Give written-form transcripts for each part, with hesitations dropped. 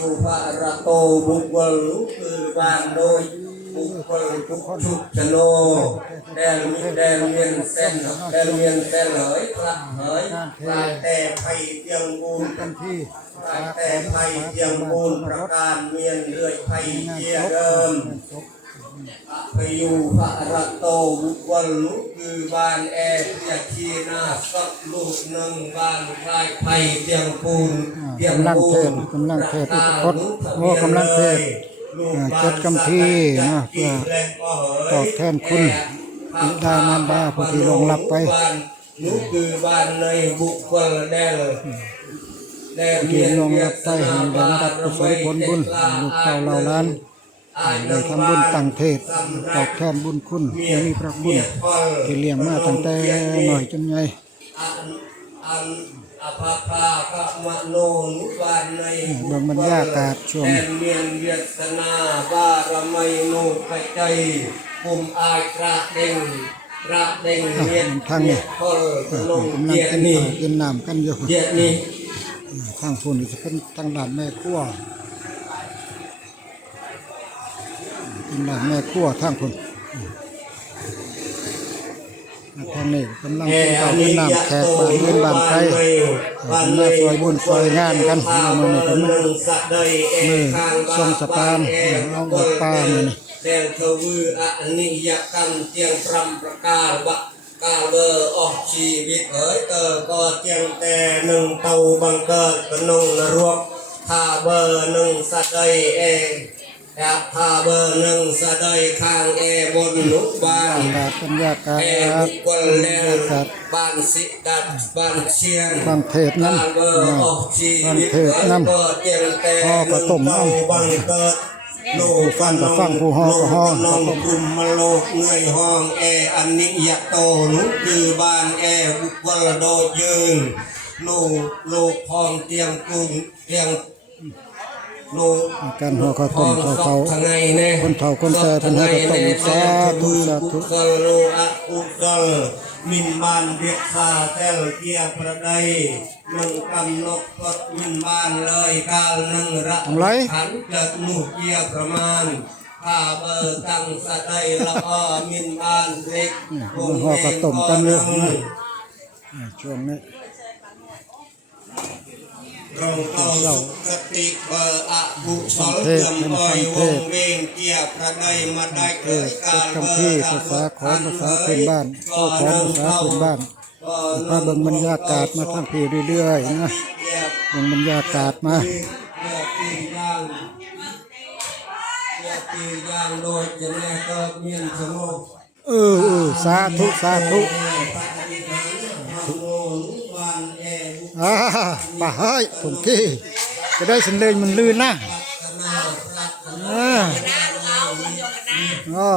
ยูพระระโตบุกวลลุคือบานโดยบุกวลทุกชุกชโนแดนเมียนเส้นเลยพระเฮ้ยพระแต่ไผ่เตียงบูนพระแต่ไผ่เตียงบูนประการเมียนเรื่อยไผ่เจียเดิมพยูพระระโตบุกวลลุคือบานแอเตียชีนาสักลูกหนึ่งบานไผ่ไผ่เตียงปูนกำลังเทศอุปคตโอ้กำลังเทศจดคำพีนะเพื่อตอบแทนคุณบิดามารดาผู้ที่ลงรับไปนุคือบานในบุคคลแน่เลยที่ลงรับไปได้รับกุศลผลบุญลูกเต่าเหล่าล้านได้ทำบุญตั้งเทศตอบแทนบุญคุณที่มีพระคุณที่เลี้ยงมาตั้งแต่หน่อยจนใหญ่อภาพาพระมโนนุบาลในบางบรรยากาศช่วงเมียนเวียสนาบารมัยโนปัจจัยภูมิอายระเด้งเมียนทางนี้กำลังกินน้ำกันอยู่ทางฝุ่นจะเป็นทางด่านแม่ขั้วเป็นด่านแม่ขั้วทางฝุ่นทางนี้กำลังเป็นน้ำแขกบ้านเงินบ้านไทยมาซอยบุญซอยงานกันมือนี่ก็มือทรงสะพานเอาออกป่ามือนี่แดงทวีอนิยกรรมเตียงพรำประกาศวะกาเบอร์ออกชีวิตเกิดก็เตียงแต่หนึ่งเตาบังเกิดกนงนรกท่าเบอร์หนึ่งสะใดเอท่าเบอร์หนึ่งสะใดข้างบนลุกบ้านบรรยากาศบุคคลแดงบ้านสิกัดบ้านเชียงบางเทศน้ำบางเทศน้ำพ่อก็ต้มน้ำโลฟังกับฟังผู้ห้องก็ห้องน้องกุมมาโลกเงยห้องอันนิยโตนุคือบ้านบุคคลโดดยืนโลกพองเตียงกุ้งเตียงการห่อข้าวต้มข้าวเขาคนเฒ่าคนแก่เป็นให้ข้าวต้มสาธุโลอะอุกลมินบานเบียกซาเตลเกียประไดหนึ่งกำนกกดมินบานเลยกาลหนึ่งระขันเกิดหมู่เกียประมาณข้าเบอร์ตั้งสะไดละอ้อมินบานเล็กห่อข้าวต้มกันเลยช่วงนี้รองเต้าสุขติเบอร์อะบุษลเติมเอ่ยวงเวงเกียประไดมาได้เกิดการคำที่ภาษาขอภาษาพื้นบ้านข้อขอภาษาพื้นบ้านมาเบิ่งบรรยากาศมาทั้งปีเรื่อยๆนะเบิ่งบรรยากาศมาโดยจะแม่ก็เมียนสมองสาธุป่าเฮ้ยผมกี้จะได้สันเลงมันลื่นนะ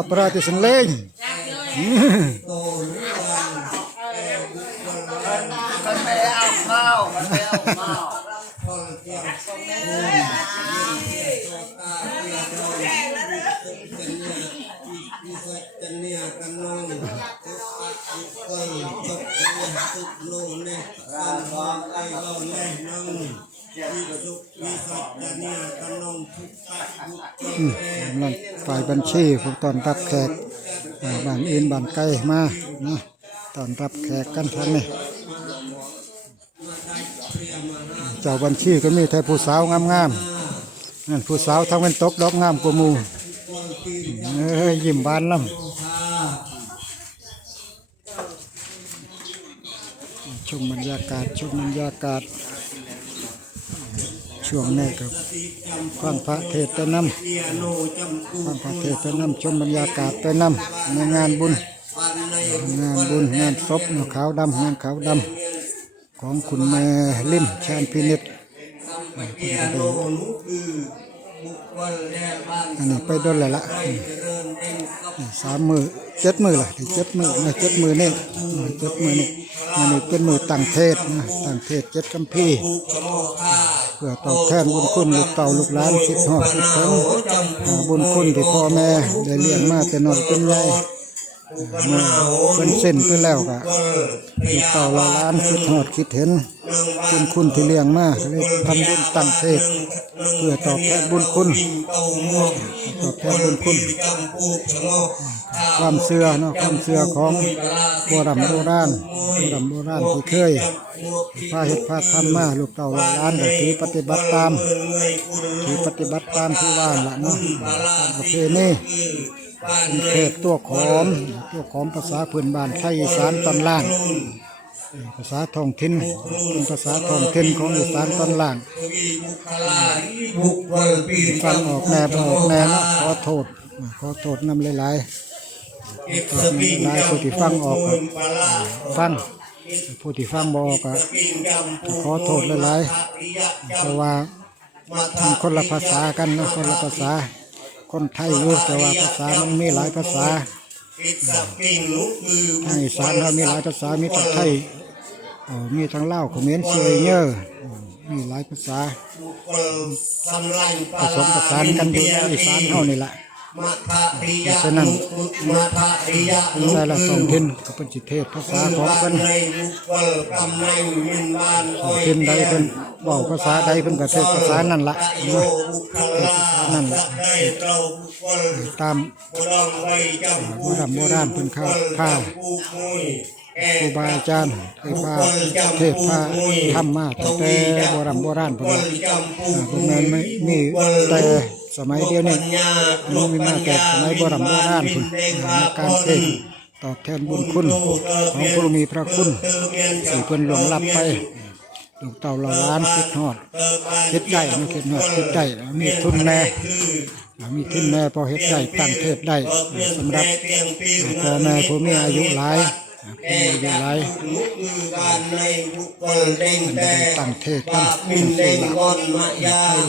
ปราติสันเลงนั่นฝ่ายบัญชีผู้ตอนรับแขกบ้านอินบ้านไกลมานะตอนรับแขกกันทันนี่เจ้าบัญชีก็มีแต่ผู้สาวงามๆนั่นผู้สาวทั้งเป็นตกดอกงามกว่ามูยิ้มบานล้ำชมบรรยากาศช่วงนี้ครับฟังพระเทศน์นำชมบรรยากาศไปนำในงานบุญงานศพงานขาวดำของคุณแม่ลิ่มชาญพินิจอันนี้ไปโดนเลยละ3 มือ 7 มือละถึง7 มือนะ7 มือนี่อันนี้เป็นมือตั้งเทศ7 คำพีเพื่อตอบแทนบุญคุณลูกเต่าลูกหลานคิดฮอดคิดถึงบุญคุณที่พ่อแม่ได้เลี้ยงมาแต่น้อยจนใหญ่ เมื่อเพิ่นเส้นไปแล้วก็ลูกเต่าเราล้านคิดฮอดคิดเห็นคุณที่เลี้ยงมาก็เลยทำบุญตั้งเทศเพื่อตอบแทนบุญคุณตอบแทนบุญคุณความเชื่อเนาะความเชื่อของโบราณที่เคยพาเฮ็ดพาทำมาลูกเต่าเราล้านก็ถือปฏิบัติตามที่ว่าล่ะเนาะประเพณีเทศตัวขอมภาษาพื้นบ้านไทยอีสานตอนล่างภาษาท้องถิ่นเป็นภาษาท้องถิ่นของอีสานตอนล่างฟังออกแน่บ่ออกแน่เนาะขอโทษนำหลายๆผู้ที่ฟังออกก็ฟังผู้ที่ฟังบ่ออกก็ขอโทษหลายๆเพราะว่ามันคนละภาษากันเนาะคนละภาษาคนไทยรู้แต่ว่าภาษามันมีหลายภาษาทางอีสานเรามีหลายภาษามีทั้งไทยมีทั้งลาวเขมรเชียเยอะมีหลายภาษาผสมผสานกันอยู่ในอีสานเฮานี่แหละฉะนั้นในละท้องถิ่นก็เป็นจิตเทศภาษาของเพิ่นท้องถิ่นใดเพิ่นเว้าภาษาใดเพิ่นก็เทศภาษานั่นละเทศภาษานั่นละตามโบราณเพิ่นข้าวครูบาอาจารย์พาเทศพาธรรมมาตั้งแต่โบราณเพิ่นนั้นไม่มีแต่สมัยเดียวนี้มันมีมาแต่สมัยโบราณเพิ่นการเทศตอบแทนบุญคุณของผู้มีพระคุณที่เพิ่นหลวงลับไปลูกเต่าเราล้านคิดฮอดคิดได้ไม่คิดฮอดคิดได้มีทุนแน่พอเฮ็ดได้ตั้งเทศได้สำหรับพ่อแม่ผู้มีอายุหลายตั้งเทศกัน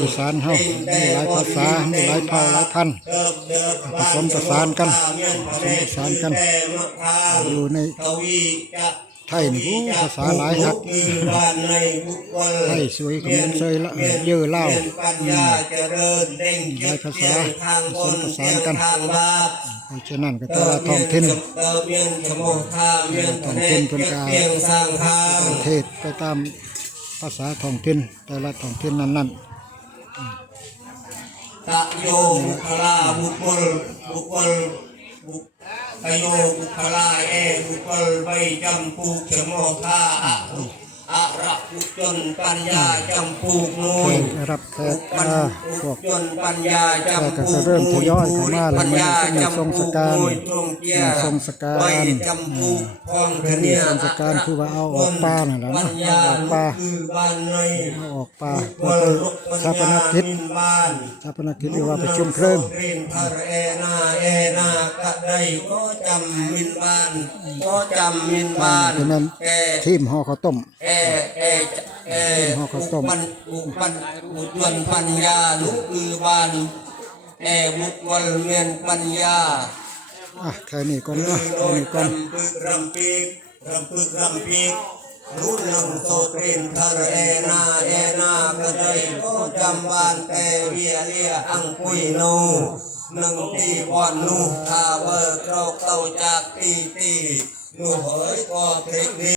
อีสานเฮามีหลายภาษามีหลายเผ่าหลายพันธุ์ผสมผสานกันอยู่ในไทยนี่ภาษาหลายฮักไทยสวยเขมรเซยละเยอะเล่าหลายภาษาผสมผสานกันเพราะฉะนั้นก็แต่ละท้องถิ่นเพิ่นก็เทศไปตามภาษาท้องถิ่นแต่ละท้องถิ่นนั้นตะโยบุคลาบุคคลตะโยบุคลาบุคคลใบจำปูเขมอคาอะระบุจนปัญญาจำปูนูนรับแขกพวกจนปัญญาจำปูก็เริ่มทยอยเข้ามาแล้วมันก็มีทรงสการจำปูพองเนียทรงสการคือว่าเอาออกป่านั่นแหละเนาะออกป่าเพื่อชาปนกิจหรือว่าประชุมเพลิงเป็นนั้นทีมห่อข้าวต้มปัญญาลุคือบานบุคคลเมียนปัญญาแค่นี้ก่อนเนาะรำปีกรู้นังโสตรินทรนากระไดก็จำบานแต่เวียเลียอังคุยโนนังตีบอนนูทาเบอร์เราเต่าจากตีนูเฮ้ยก็เทคนิ